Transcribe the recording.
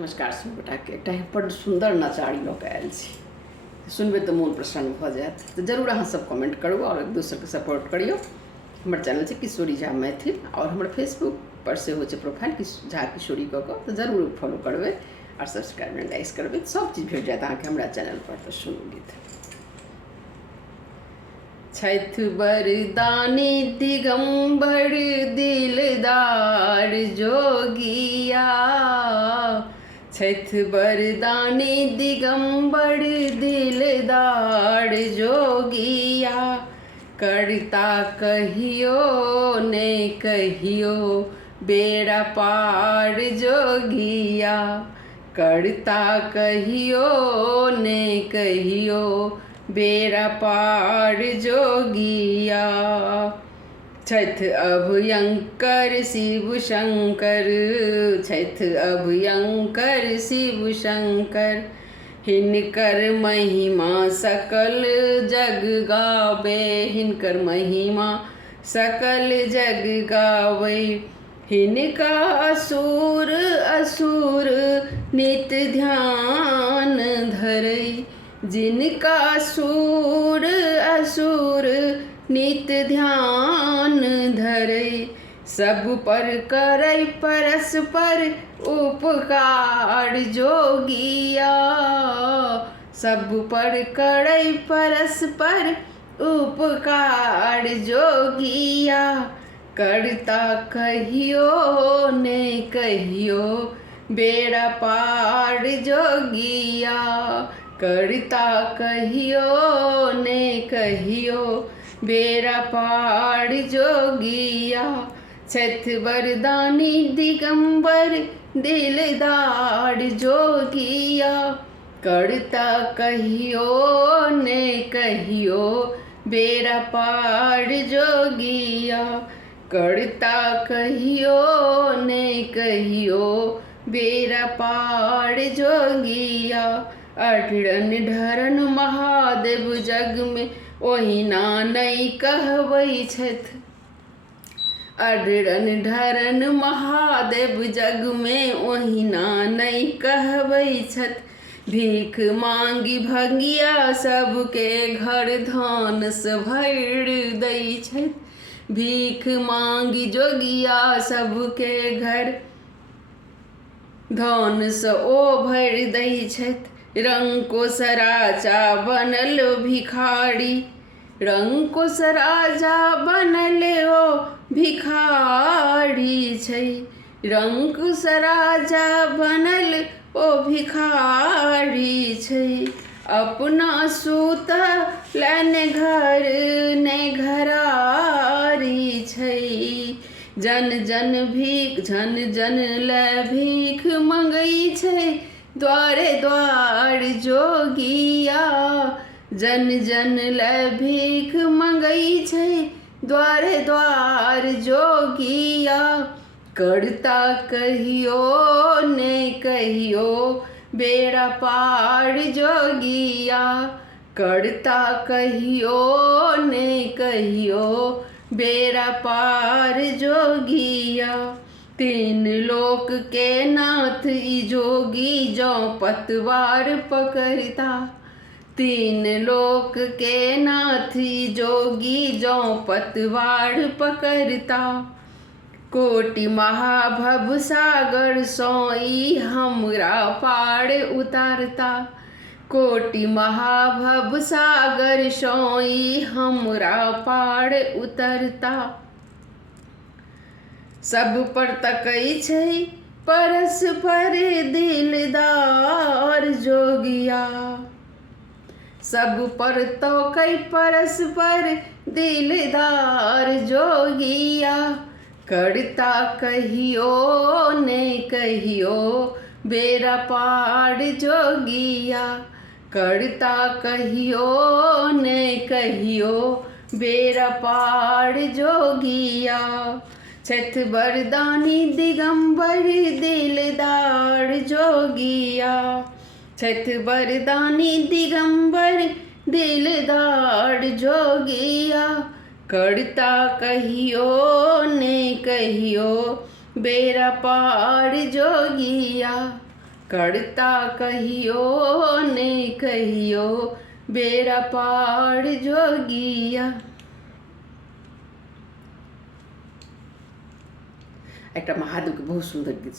नमस्कार सुनबेटा के एकटा बड़ सुंदर नचारी लोक आयल छी। सुनबे तो मन प्रसन्न भ जायत। तो जरूर अहाँ सब कमेंट करू और एक दूसरे के सपोर्ट करियो। हमारे चैनल है किशोरी झा मैथिल और हमारे फेसबुक पर से हो प्रोफाइल झा किशोरी क तो जरूर फॉलो करबे और सब्सक्राइब एंड लाइक करबे। सब चीज भेट जात अहाँके हमरा चैनल पर। तो सुनू गीत। छैथ बरदानी दिगंबर दिलदार जोगिया, छैथ बरदानी दिगंबर दिलदार जोगिया, करता कहियो ने कहियो बेड़ा पार जोगिया, करता कहियो ने कहियो बेड़ा पार जोगिया। छैथ अभयंकर शिव शंकर, छैथ अभयंकर शिव शंकर, हिनकर महिमा सकल जग गावे, हिनकर महिमा सकल जग गावे, हिनका असुर असुर नित ध्यान धरई, जिनका असुर असुर नित ध्यान धरई, सब पर करई परस्पर उपकार जोगिया, सब पर करई परस्पर उपकार जोगिया, करता कहियो ने कहियो बेड़ा पार जोगिया, करता कहियो ने कहियो बेड़ा पार जोगिया। छैथ बरदानी दिगंबर दिलदार जोगिया, करता कहियो ने कहियो बेड़ा पार जोगिया, करता कहियो ने कहियो बेड़ा पार जोगिया। अठरन ढरन महादेव जग में ओहिना नहीं कहबै छथि, अठरन ढरन महादेव जग में ओहिना नहीं कहबै छथि, भीख मांगी भंगिया सबके घर धान से भर दै छथि, भीख मांगी जोगिया सबके घर धान से ओ भर दै छथि, रंग को सराजा बनल भिखारी, रंग को सराजा बनल ओ भिखारी छै, रंग को सराजा बनल ओ भिखारी छै, अपना सूत लेने घर ने घरारी छै, जन जन भीख जन जन ले भीख मंगई छै, द्वारे द्वार जोगिया, जन जन ले भीख मंगई छै, द्वारे द्वार जोगिया, करता कहियो ने कहियो बेड़ा पार जोगिया, करता कहियो ने कहियो बेड़ा पार जोगिया। तीन लोक के नाथ ई जोगी जो पतवार पकड़ता, तीन लोक के नाथ ई जोगी जो पतवार पकड़ता, कोटि महाभव सागर सोई हमरा पार उतारता, कोटि महाभव सागर सोई हमरा पार उतरता, सब पर तकई छै परस्पर दिलदार जोगिया, सब पर तकई परस्पर दिलदार जोगिया, करता कहियो ने कहियो बेड़ा पार जोगिया, करता कहियो ने कहियो बेड़ा पार जोगिया। छैथ बरदानी दिगंबर दिलदार जोगिया, छैथ बरदानी दिगंबर दिलदार जोगिया, करता कहियो ने कहियो बेड़ा पार जोगिया, करता कहियो नहीं कहियो बेड़ा पार जोगिया। एक महादेव के बहुत सुंदर गीत